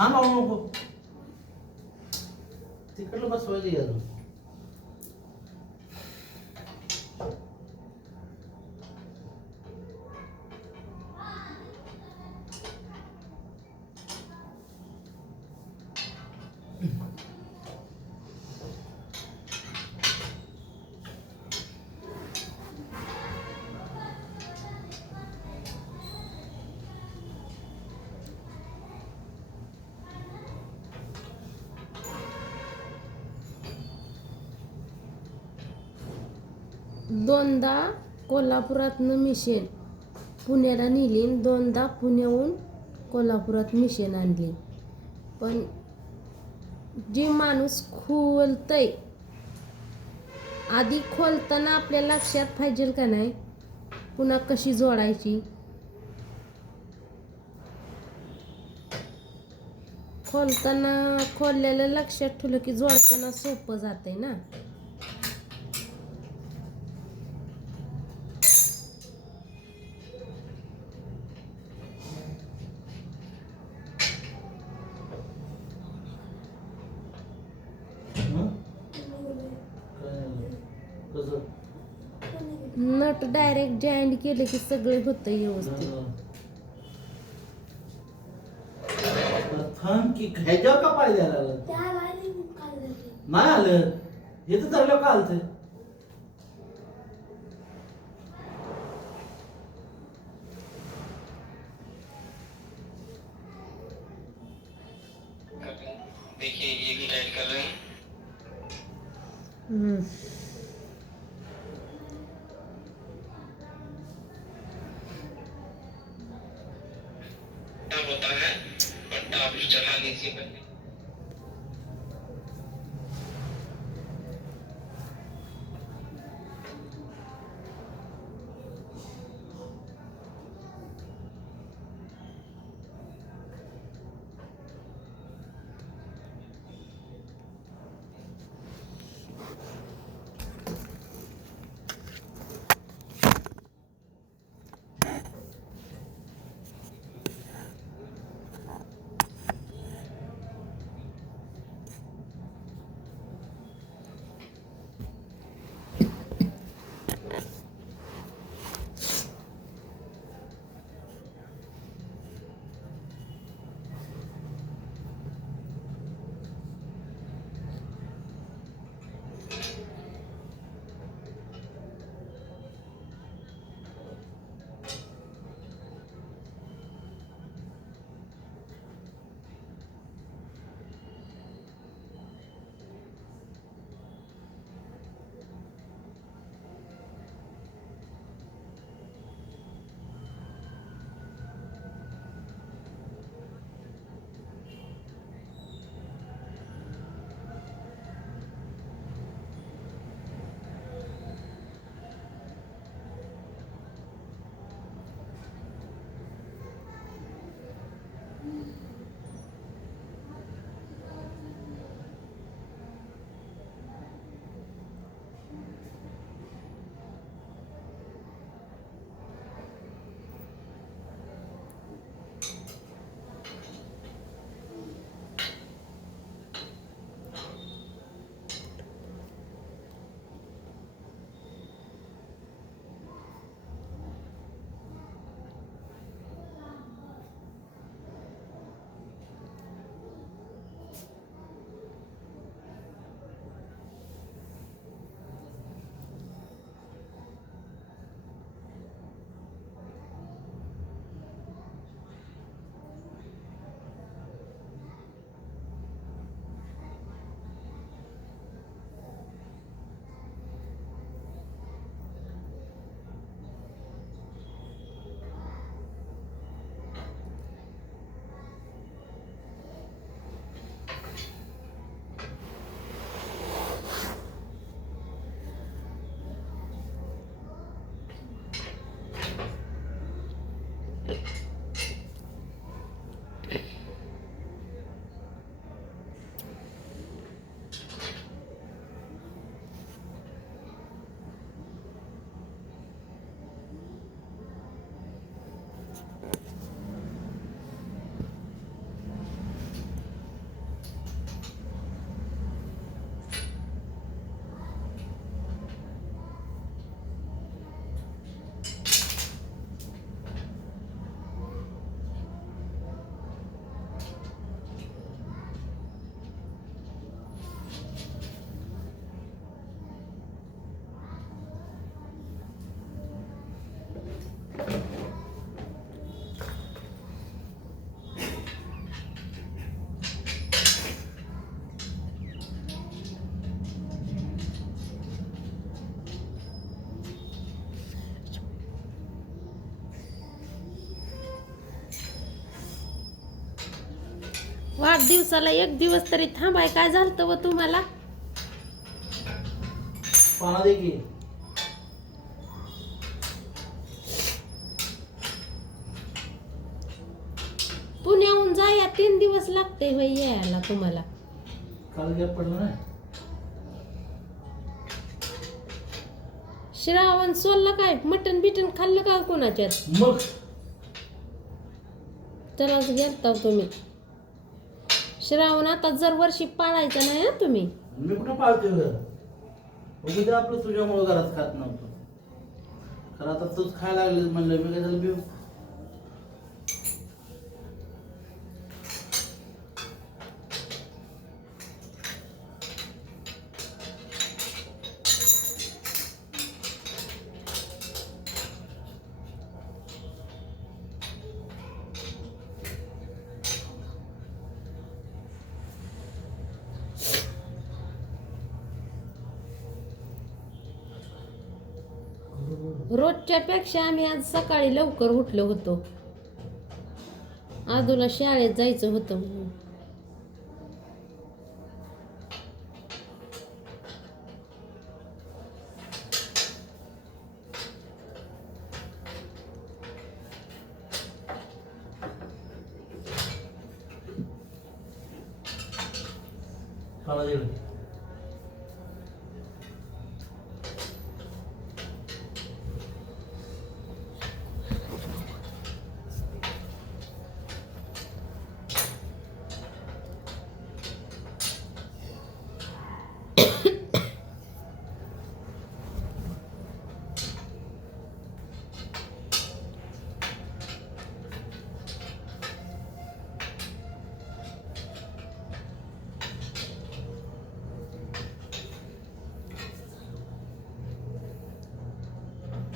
हा मारू नको तिकडलं बसवायचं आहे दोनदा कोल्हापुरातनं मिशन पुण्याला नेली आणि दोनदा पुण्याहून कोल्हापुरात मिशन आणली. पण जे माणूस खोलतय आधी खोलताना आपल्या लक्षात पाहिजे का नाही? पुन्हा कशी जोडायची? खोलताना खोललेलं लक्षात ठेवलं की जोडताना सोपं जातंय ना? नट डायरेक्ट जॉईंट केलं की सगळं होतं व्यवस्थित. थांब की ह्याच्यावर का पाय द्यायला लागला? नाही आलं. हे तर धरलं का आलं ते देखिए ये भी टाइट कर रहे हैं। kuchanganya sifa. वाढदिवसाला एक दिवस तरी थांबाय काय झालं व तुम्हाला? पाना दे की. पुण्याहून जाया तीन दिवस लागते होय यायला तुम्हाला. काल गॅप पडला नाही श्रावण सोलला काय? मटन बिटन खाल्लं का कोणाच्यात? मग? त्यालाच गेलता तुम्ही. श्रावण आता जर वर्षी पाळायचं नाही हं तुम्ही? मी कुठं पाळते उद्या आपलं तुझ्यामुळं घरात खात नव्हतं. खरं आता तूच खायला लागले म्हणलं मी काय झालं बिहू रोजच्यापेक्षा आम्ही आज सकाळी लवकर उठलो होतो. आजूला शाळेत जायचं होतं म्हणून पाला दे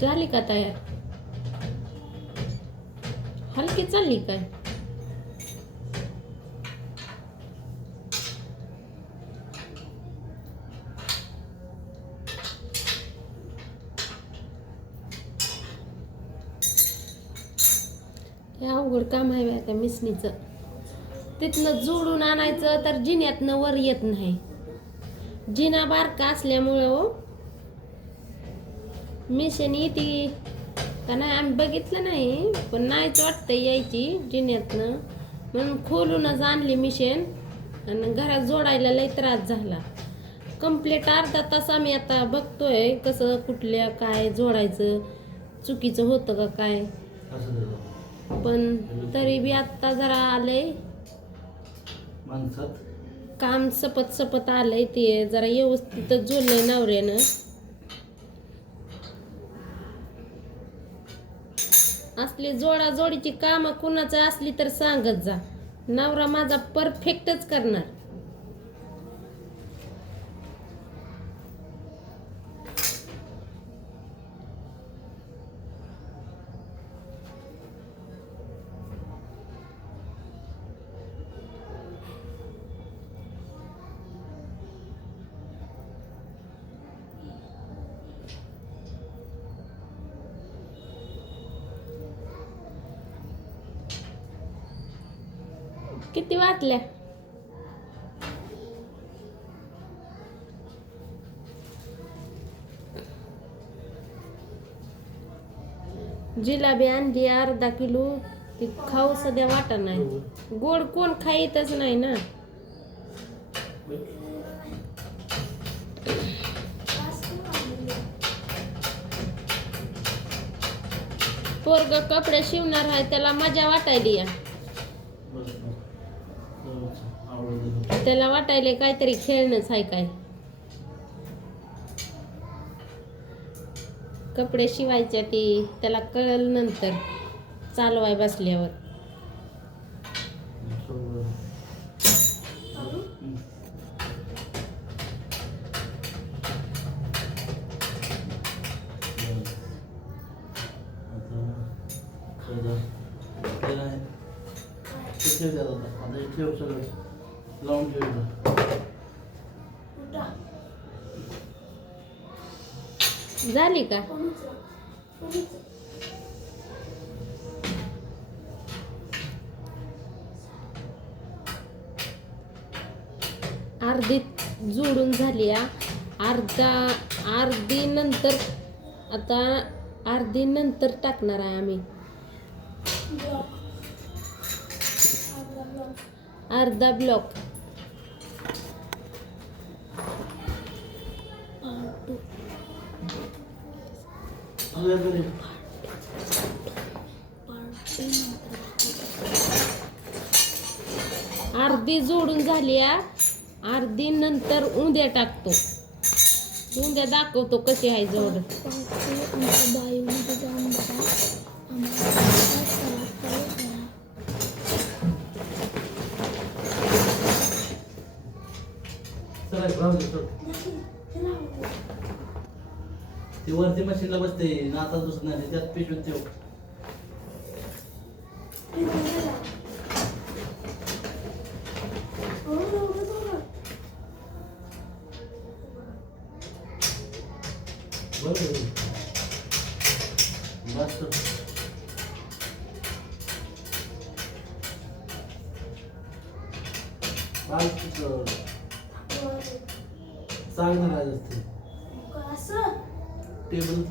झाली का तयार? हलकी चालली काय? हे अवघड काम आहे बा त्या मिसणीचं तिथनं जोडून आणायचं तर जिन्यातनं वर येत नाही. जिना बारका असल्यामुळं हो, मिशन येते का नाही आम्ही बघितलं नाही पण नाहीच वाटतं यायची जिन्यातनं. म्हणून खोलूनच आणली मिशन आणि घरात जोडायला लय त्रास झाला. कंप्लीट अर्धा तास आम्ही आता बघतोय कसं कुठल्या काय जोडायचं चुकीचं होतं का काय. पण तरी बी आत्ता जरा आलंय. माणसात. काम सपत सपत आलंय ते जरा व्यवस्थितच जोडलंय नवऱ्यानं. असली जोडाजोडीची कामं कुणाचं असली तर सांगत जा. नवरा माझा परफेक्टच करणार. किती वाटल्या जिलाबी आणली अर्धा किलो. ती खाऊ सध्या वाटा नाही. गोड कोण खाईतच नाही ना. पोरग कपडे शिवणार आहे त्याला मजा वाटायली या. त्याला वाटायले काहीतरी खेळणंच आहे काय. कपडे शिवायच्या ती त्याला कळल नंतर चालवाय बसल्यावर. ठेव सगळं लावून ठेव इथं. झाली का? अर्धी जोडून झाली या अर्धा अर्धी नंतर आता अर्धी नंतर टाकणार आहे आम्ही. अर्धा ब्लॉक. अर्धी जोडून झाली या अर्धी नंतर उद्या टाकतो. उद्या दाखवतो कशी आहे जोड. राहू दे, सोड. ती वरती मशीनला बसते नाता दुसत नाही त्यात पिशवीत ठेव Thank you. सांगणार आहे असते. टेबल